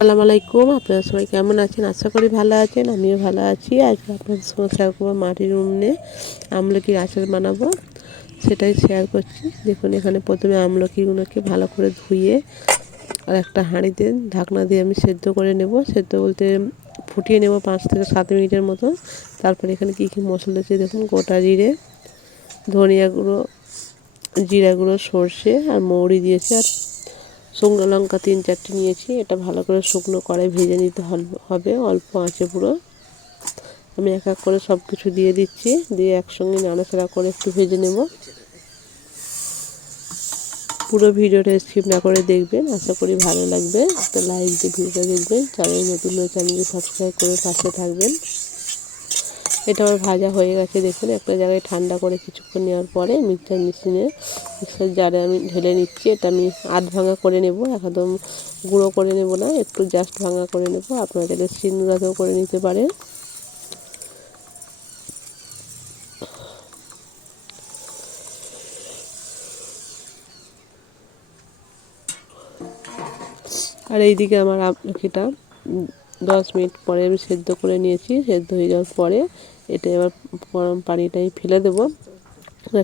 আসসালামু আলাইকুম। আপনারা সবাই কেমন আছেন? আশা করি ভালো আছেন। আমিও ভালো আছি। আজকে আপনাদের সঙ্গে শেয়ার করবো মাটির উনুনে আমলকির আচার বানাবো, সেটাই শেয়ার করছি। দেখুন, এখানে প্রথমে আমলকিগুলোকে ভালো করে ধুয়ে আর একটা হাঁড়িতে ঢাকনা দিয়ে আমি সেদ্ধ করে নেব। সেদ্ধ বলতে ফুটিয়ে নেব 5 থেকে 7 মিনিটের মতো। তারপরে এখানে কী কী মশলা আছে দেখুন: গোটা জিরে, ধনিয়া গুঁড়ো, জিরা গুঁড়ো, সর্ষে আর মৌরি দিয়েছি, আর শুকনো লঙ্কা 3-4টে নিয়েছি। এটা ভালো করে শুকনো কড়াই ভেজে নিতে হবে অল্প আঁচে পুরো। আমি এক এক করে সব কিছু দিয়ে দিচ্ছি, দিয়ে একসঙ্গে নাড়াচাড়া করে একটু ভেজে নেব। পুরো ভিডিওটা স্কিপ না করে দেখবেন, আশা করি ভালো লাগবে। একটা লাইক দিয়ে ভিডিওটা দেখবেন। চ্যানেল নতুন হলে চ্যানেলটি সাবস্ক্রাইব করে পাশে থাকবেন। এটা আমার ভাজা হয়ে গেছে। দেখুন, একটা জায়গায় ঠান্ডা করে কিছুক্ষণ নেওয়ার পরে মিক্সার জারে আমি ঢেলে নিচ্ছি। এটা আমি আধ ভাঙা করে নেব, একদম গুঁড়ো করে নেব না, একটু জাস্ট ভাঙা করে নেব। আপনারা চাইলে শিলনোড়াতেও করে নিতে পারেন। আর এইদিকে আমার আমলকিটা 10 মিনিট পরে আমি সেদ্ধ করে নিয়েছি। সেদ্ধ হয়ে যাওয়ার পরে এটা এবার গরম পানিটাই ফেলে দেবো।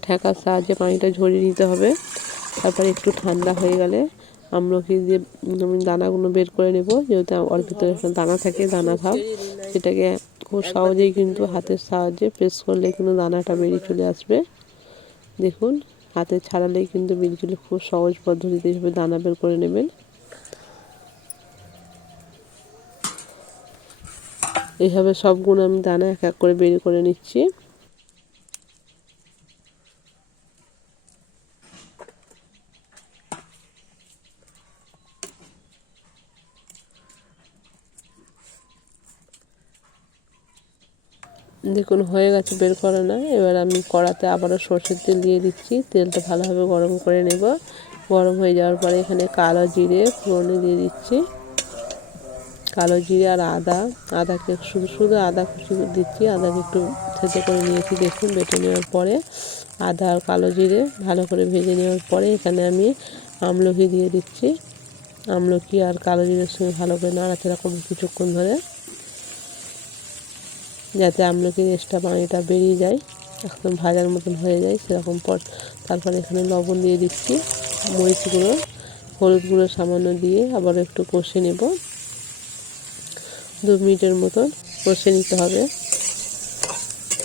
ঠেকার সাহায্যে পানিটা ঝরিয়ে নিতে হবে। তারপরে একটু ঠান্ডা হয়ে গেলে আমলকি দিয়ে আমি দানাগুলো বের করে নেব। যেহেতু ওর ভিতরে একটা দানা থাকে, দানা ভাব, সেটাকে খুব সহজেই কিন্তু হাতের সাহায্যে প্রেস করলে কিন্তু দানাটা বেরিয়ে চলে আসবে। দেখুন, হাতে ছাড়ালেই কিন্তু বেরিয়ে চলে। খুব সহজ পদ্ধতিতে এইভাবে দানা বের করে নেবেন। এইভাবে সবগুলো আমি দানা এক এক করে বের করে নিচ্ছি। দেখুন, হয়ে গেছে বের করে না। এবার আমি কড়াতে আবারও সরষের তেল দিয়ে দিচ্ছি। তেলটা ভালোভাবে গরম করে নেব। গরম হয়ে যাওয়ার পরে এখানে কালো জিরে ফোড়নে দিয়ে দিচ্ছি। কালো জিরে আর আদাকে শুধু আদা কুচি দিচ্ছি। আদাকে একটু থেতো করে নিয়েছি। দেখুন, বেটে নেওয়ার পরে আদা আর কালো জিরে ভালো করে ভেজে নেওয়ার পরে এখানে আমি আমলকি দিয়ে দিচ্ছি। আমলকি আর কালো জিরের সঙ্গে ভালো করে নাড়াচাড়া করব কিছুক্ষণ ধরে, যাতে আমলকির এক্সট্রা পানিটা বেরিয়ে যায়, একদম ভাজার মতন হয়ে যায় সেরকম। তারপরে এখানে লবণ দিয়ে দিচ্ছি, মরিচ গুঁড়ো, হলুদ গুঁড়ো সামান্য দিয়ে আবার একটু কষে নেব। 2 মিনিটের মতন কষে নিতে হবে।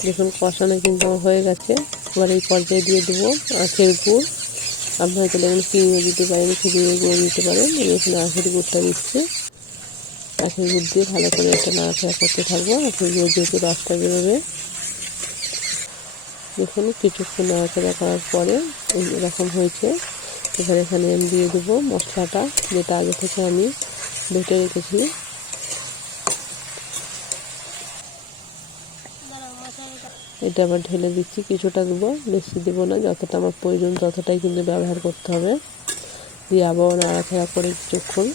দেখুন, কষানো কিন্তু হয়ে গেছে। এবার এই পর্যায়ে দিয়ে দেবো আখের গুড়। আপনারা চাইলে এখানে চিনিও দিতে পারেন, খেজুরের গুঁড়ো দিতে পারেন। আমি এখানে আখের গুড়টা দিচ্ছি। আখের গুড় দিয়ে ভালো করে একটা নাড়াচাড়া করতে থাকবো। আখের গুঁড়ো যেহেতু রসটা বেরোবে। দেখুন, কিছুক্ষণ নাড়াচাড়া করার পরে এরকম হয়েছে। এখানে আমি দিয়ে দেবো মশলাটা, যেটা আগে থেকে আমি বেটে রেখেছি। এটা আবার ঢেলে দিচ্ছি। কিছুটা দেবো, বেশি দেবো না, যতটা আমার প্রয়োজন ততটাই কিন্তু ব্যবহার করতে হবে। দিয়ে আবার নাড়াচাড়া করে কিছুক্ষণ।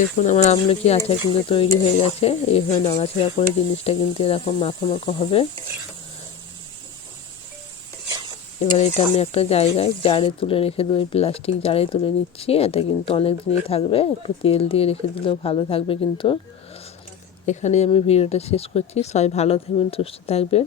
দেখুন, আমার আমলকি আচার কিন্তু তৈরি হয়ে গেছে। এইভাবে নাড়াচাড়া করে জিনিসটা কিন্তু এরকম মাখো মাখো হবে। এবার এটা আমি একটা জায়গায় জারে তুলে রেখে দেবো, প্লাস্টিক জারে তুলে নিচ্ছি। এটা কিন্তু অনেক দিনই থাকবে। একটু তেল দিয়ে রেখে দিলেও ভালো থাকবে। কিন্তু এখানে আমি ভিডিওটা শেষ করছি। সবাই ভালো থাকবেন, সুস্থ থাকবেন।